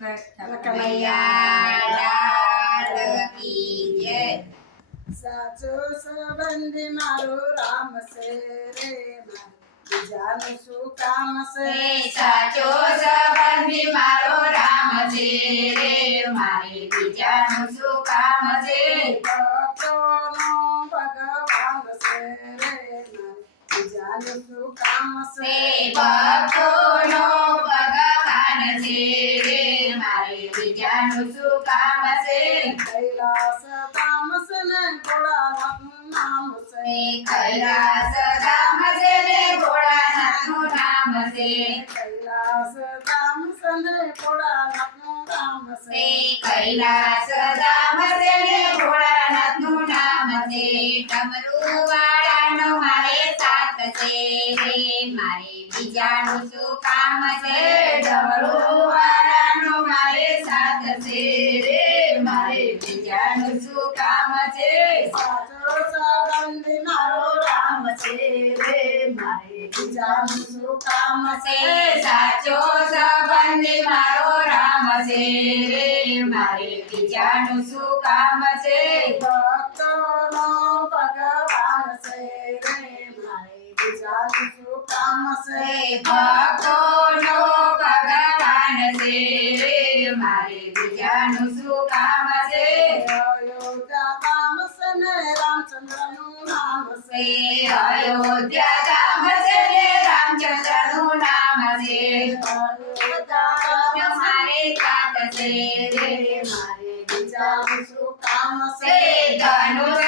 કનૈયા લાલ કી જય. સાચો સંબંધી મારો રામ છે રે, બીજાનું શું કામ છે? સાચો સંબંધી મારો રામ છે રે, મારે બીજાનું શું કામ છે? ભક્તોનો ભગવાન છે રે, બીજાનું શું કામ છે? ભક્તોનો ભગવાન છે રે, મારે બીજાનું શું કામ છે? કૈલાસ ધામ છે ને ભોળાનાથનું નામ છે. કૈલાસ ધામ છે ને ભોળાનાથનું નામ છે. કૈલાસ ધામ છે ને ભોળાનાથનું નામ છે. કૈલાસ ધામ છે ને ભોળાનાથનું નામ છે. ડમરુ વાળાનો મારે સાથ છે રે, મારે બીજાનું શું કામ છે? ડમરુ વાળાનો મારે સાથ છે રે, મારે બીજાનું શું કામ છે? સાચો સંબંધી મારો રામ છે રે, મારે બીજાનું શું કામ છે? સાચો સંબંધી મારો રામ છે રે, મારે બીજાનું શું કામ છે? ભક્તોનો ભગવાન છે રે, મારે બીજાનું શું કામ છે? ભક્તોનો ભગવાન છે રે, મારે બીજાનું શું કામ છે? અયોધ્યા ધામ છે ને રામચંદ્રનું નામ છે. અયોધ્યા ધામ છે ને રામચંદ્રનું નામ છે. અયોધ્યા મારે સાથ છે રે, મારે બીજાનું શું કામ છે? ધનુષ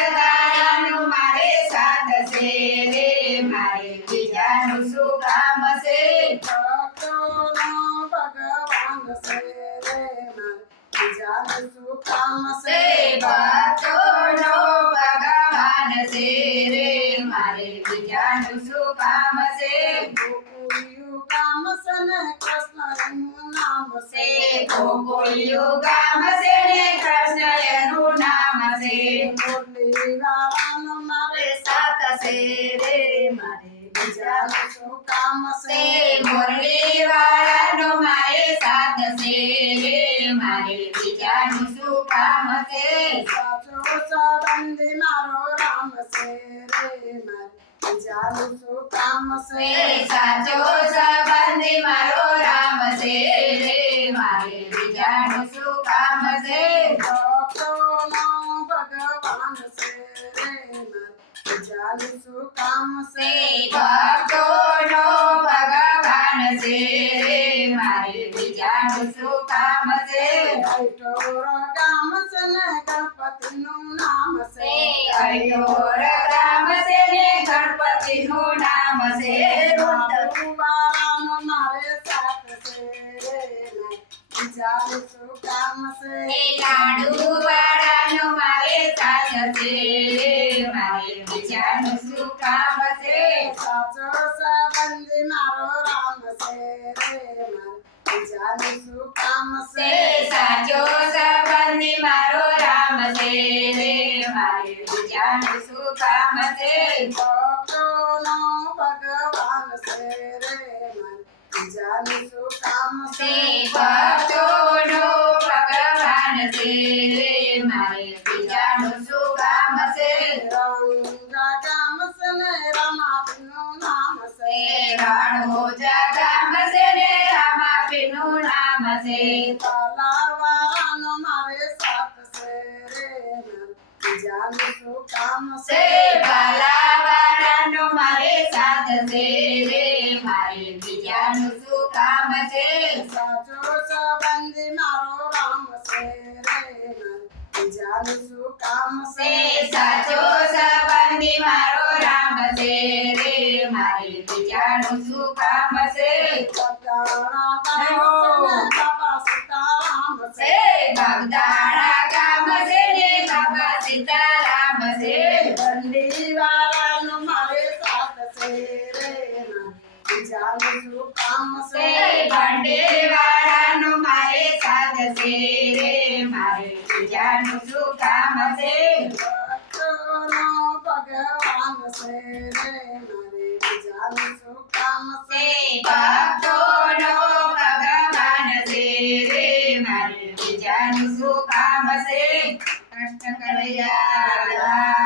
મારે સાથ છે રે, મારે બીજાનું શું કામ છે? ભક્તોનો ભગવાન છે રે, મારે બીજાનું શું કામ છે? ભક્તોનો ભગવાન છે રે, મારે બીજાનું શું કામ છે? ગોકુળિયું ગામ છે ને કૃષ્ણનું નામ છે. ગોકુળિયું ગામ છે ને કૃષ્ણ એનું નામ છે. મુરલી વાળાનો મારે સાથ છે રે, મારે બીજાનું શું કામ છે? મુરલી વાળાનો મારે સાથ છે રે, મારે બીજાનું શું કામ છે? સાચો સંબંધી મારો રામ છે રે, મારે બીજાનું શું કામ છે? સાચો સંબંધી મારો રામ છે રે, મારે બીજાનું શું કામ છે? ભક્તોનો ભગવાન છે રે, મારે બીજાનું શું કામ છે? ભક્તોનો ભગવાન છે રે, મારે બીજાનું શું કામ છે? અઠોર ગામ છે ને ગણપતિનું નામ છે. અયોર ગામ છે ને ગણપતિનું નામ છે. વાળાનો મારે સાથ છે રે, બીજાનું શું કામ છે? લાડુ વાળાનો મારે સાથ છે રે, મારે બીજાનું શું કામ છે? સાચો સંબંધી મારો રામ છે રે, મારે બીજાનું શું કામ છે? સાચો સંબંધી મારો રામ છે રે, મારે બીજાનું શું કામ છે? ભક્તોનો ભગવાન છે રે, મારે બીજાનું શું કામ છે? ભક્તોનો ભગવાન છે રે, મારે બીજાનું શું કામ છે? રણુજા ગામ છે ને રામાપીનું નામ છે. રણુજા ગામ છે ને રામાપીનું નામ છે. તલાવાળાનો મારે સાથ છે રે, મારે બીજાનું શું કામ છે? ભલાવાળાનો મારે સાથ છે રે, મારે બીજાનું શું કામ છે? સાચો સંબંધી મારો રામ છે રે, મારે બીજાનું શું કામ છે? સાચો સંબંધી મારો રામ છે રે, મારે બીજાનું શું કામ છે? બગદાણા ગામ છે ને બાબા સીતારામ છે. બગદાણા ગામ છે ને બાબા સીતારામ છે. બંડીવાળાનો મારે સાથ છે રે, મારે બીજાનું શું કામ છે? ભંડેવાળાનો મારે સાથ છે રે, મારે બીજાનું શું કામ છે? ભક્તોનો ભગવાન છે રે, મારે બીજાનું શું કામ છે? ભક્તોનો ભગવાન છે રે, બીજાનું શું કામ છે કષ્ટ કર્યા